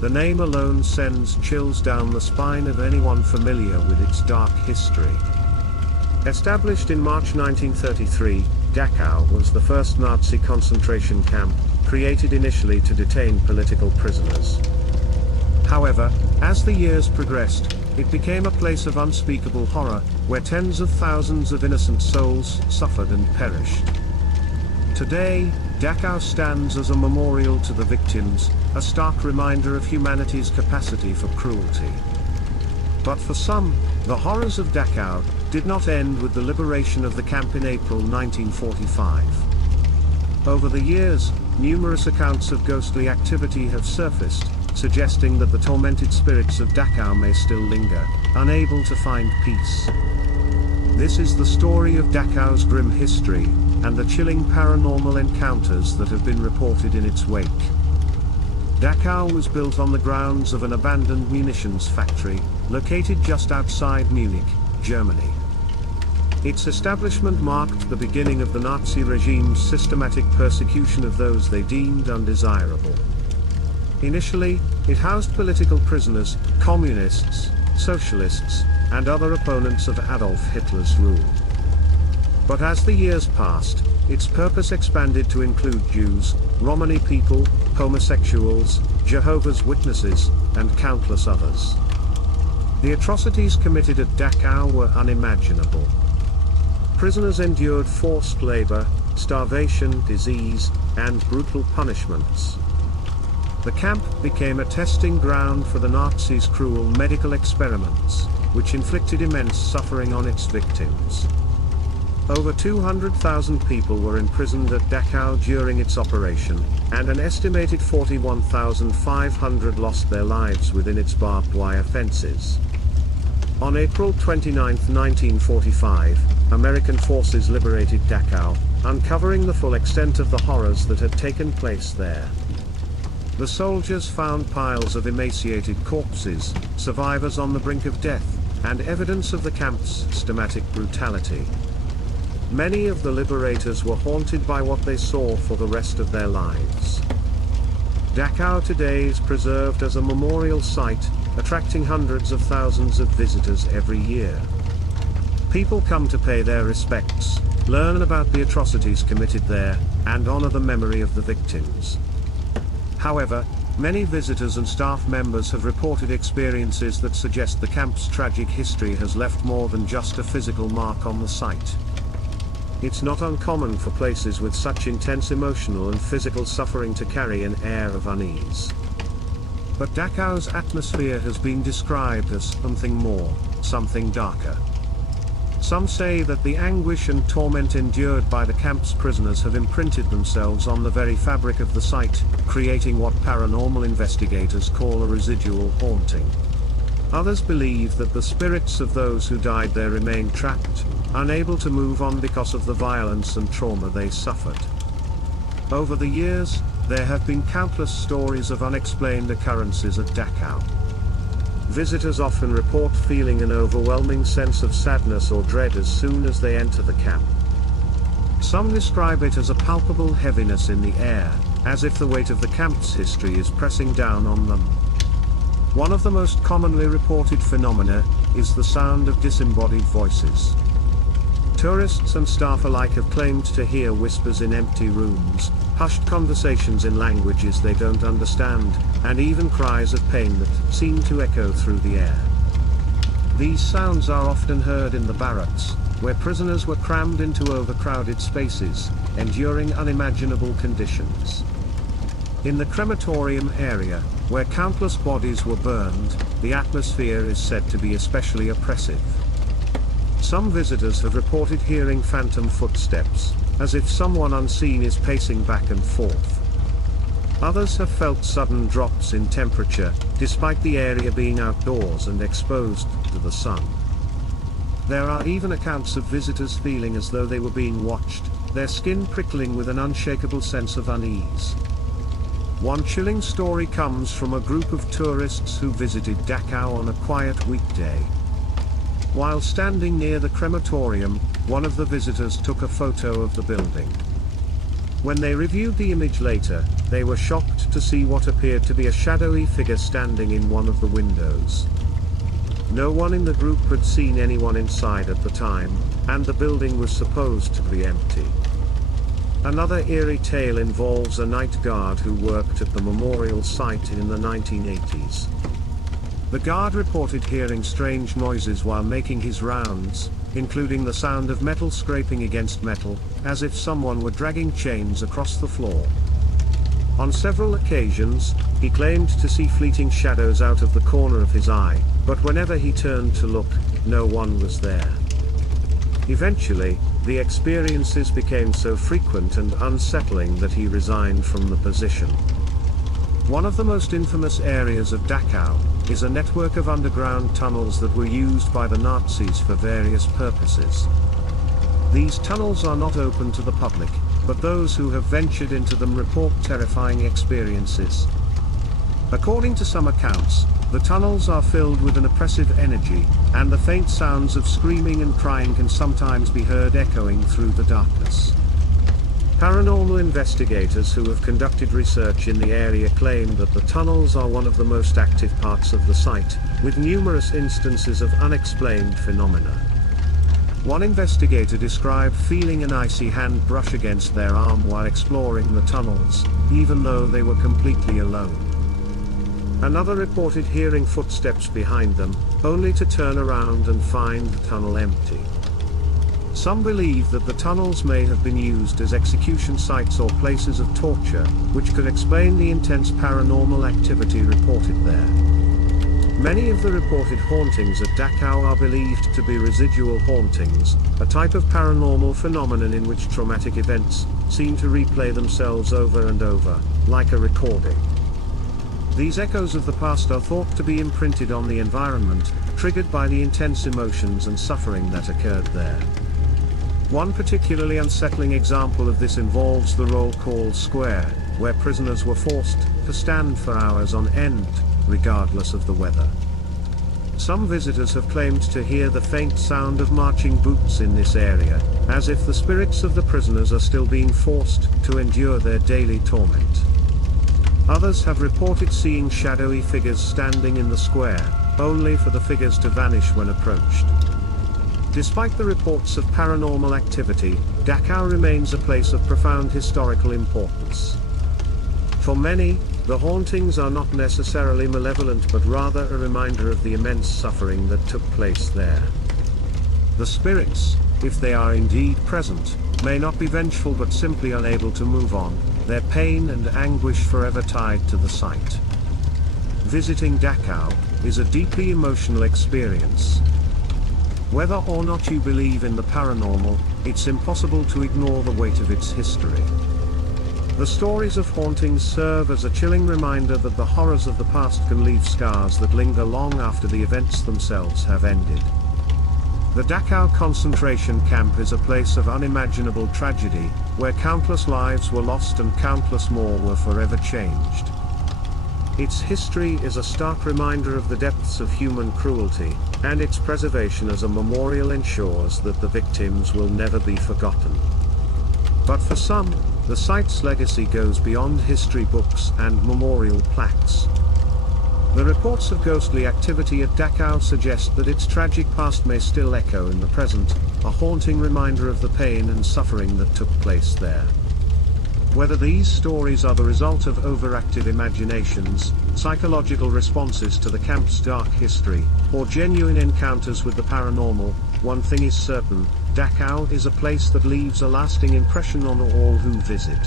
The name alone sends chills down the spine of anyone familiar with its dark history. Established in March 1933, Dachau was the first Nazi concentration camp, created initially to detain political prisoners. However, as the years progressed, it became a place of unspeakable horror, where tens of thousands of innocent souls suffered and perished. Today, Dachau stands as a memorial to the victims, a stark reminder of humanity's capacity for cruelty. But for some, the horrors of Dachau did not end with the liberation of the camp in April 1945. Over the years, numerous accounts of ghostly activity have surfaced, suggesting that the tormented spirits of Dachau may still linger, unable to find peace. This is the story of Dachau's grim history, and the chilling paranormal encounters that have been reported in its wake. Dachau was built on the grounds of an abandoned munitions factory, located just outside Munich, Germany. Its establishment marked the beginning of the Nazi regime's systematic persecution of those they deemed undesirable. Initially, it housed political prisoners, communists, socialists, and other opponents of Adolf Hitler's rule. But as the years passed, its purpose expanded to include Jews, Romani people, homosexuals, Jehovah's Witnesses, and countless others. The atrocities committed at Dachau were unimaginable. Prisoners endured forced labor, starvation, disease, and brutal punishments. The camp became a testing ground for the Nazis' cruel medical experiments, which inflicted immense suffering on its victims. Over 200,000 people were imprisoned at Dachau during its operation, and an estimated 41,500 lost their lives within its barbed wire fences. On April 29, 1945, American forces liberated Dachau, uncovering the full extent of the horrors that had taken place there. The soldiers found piles of emaciated corpses, survivors on the brink of death, and evidence of the camp's systematic brutality. Many of the liberators were haunted by what they saw for the rest of their lives. Dachau today is preserved as a memorial site, attracting hundreds of thousands of visitors every year. People come to pay their respects, learn about the atrocities committed there, and honor the memory of the victims. However, many visitors and staff members have reported experiences that suggest the camp's tragic history has left more than just a physical mark on the site. It's not uncommon for places with such intense emotional and physical suffering to carry an air of unease. But Dachau's atmosphere has been described as something more, something darker. Some say that the anguish and torment endured by the camp's prisoners have imprinted themselves on the very fabric of the site, creating what paranormal investigators call a residual haunting. Others believe that the spirits of those who died there remain trapped, unable to move on because of the violence and trauma they suffered. Over the years, there have been countless stories of unexplained occurrences at Dachau. Visitors often report feeling an overwhelming sense of sadness or dread as soon as they enter the camp. Some describe it as a palpable heaviness in the air, as if the weight of the camp's history is pressing down on them. One of the most commonly reported phenomena is the sound of disembodied voices. Tourists and staff alike have claimed to hear whispers in empty rooms, hushed conversations in languages they don't understand, and even cries of pain that seem to echo through the air. These sounds are often heard in the barracks, where prisoners were crammed into overcrowded spaces, enduring unimaginable conditions. In the crematorium area, where countless bodies were burned, the atmosphere is said to be especially oppressive. Some visitors have reported hearing phantom footsteps, as if someone unseen is pacing back and forth. Others have felt sudden drops in temperature, despite the area being outdoors and exposed to the sun. There are even accounts of visitors feeling as though they were being watched, their skin prickling with an unshakable sense of unease. One chilling story comes from a group of tourists who visited Dachau on a quiet weekday. While standing near the crematorium, one of the visitors took a photo of the building. When they reviewed the image later, they were shocked to see what appeared to be a shadowy figure standing in one of the windows. No one in the group had seen anyone inside at the time, and the building was supposed to be empty. Another eerie tale involves a night guard who worked at the memorial site in the 1980s. The guard reported hearing strange noises while making his rounds, including the sound of metal scraping against metal, as if someone were dragging chains across the floor. On several occasions, he claimed to see fleeting shadows out of the corner of his eye, but whenever he turned to look, no one was there. Eventually, the experiences became so frequent and unsettling that he resigned from the position. One of the most infamous areas of Dachau is a network of underground tunnels that were used by the Nazis for various purposes. These tunnels are not open to the public, but those who have ventured into them report terrifying experiences. According to some accounts, the tunnels are filled with an oppressive energy, and the faint sounds of screaming and crying can sometimes be heard echoing through the darkness. Paranormal investigators who have conducted research in the area claim that the tunnels are one of the most active parts of the site, with numerous instances of unexplained phenomena. One investigator described feeling an icy hand brush against their arm while exploring the tunnels, even though they were completely alone. Another reported hearing footsteps behind them, only to turn around and find the tunnel empty. Some believe that the tunnels may have been used as execution sites or places of torture, which could explain the intense paranormal activity reported there. Many of the reported hauntings at Dachau are believed to be residual hauntings, a type of paranormal phenomenon in which traumatic events seem to replay themselves over and over, like a recording. These echoes of the past are thought to be imprinted on the environment, triggered by the intense emotions and suffering that occurred there. One particularly unsettling example of this involves the roll call square, where prisoners were forced to stand for hours on end, regardless of the weather. Some visitors have claimed to hear the faint sound of marching boots in this area, as if the spirits of the prisoners are still being forced to endure their daily torment. Others have reported seeing shadowy figures standing in the square, only for the figures to vanish when approached. Despite the reports of paranormal activity, Dachau remains a place of profound historical importance. For many, the hauntings are not necessarily malevolent but rather a reminder of the immense suffering that took place there. The spirits, if they are indeed present, may not be vengeful but simply unable to move on, their pain and anguish forever tied to the site. Visiting Dachau is a deeply emotional experience. Whether or not you believe in the paranormal, it's impossible to ignore the weight of its history. The stories of hauntings serve as a chilling reminder that the horrors of the past can leave scars that linger long after the events themselves have ended. The Dachau concentration camp is a place of unimaginable tragedy, where countless lives were lost and countless more were forever changed. Its history is a stark reminder of the depths of human cruelty, and its preservation as a memorial ensures that the victims will never be forgotten. But for some, the site's legacy goes beyond history books and memorial plaques. The reports of ghostly activity at Dachau suggest that its tragic past may still echo in the present, a haunting reminder of the pain and suffering that took place there. Whether these stories are the result of overactive imaginations, psychological responses to the camp's dark history, or genuine encounters with the paranormal, one thing is certain: Dachau is a place that leaves a lasting impression on all who visit.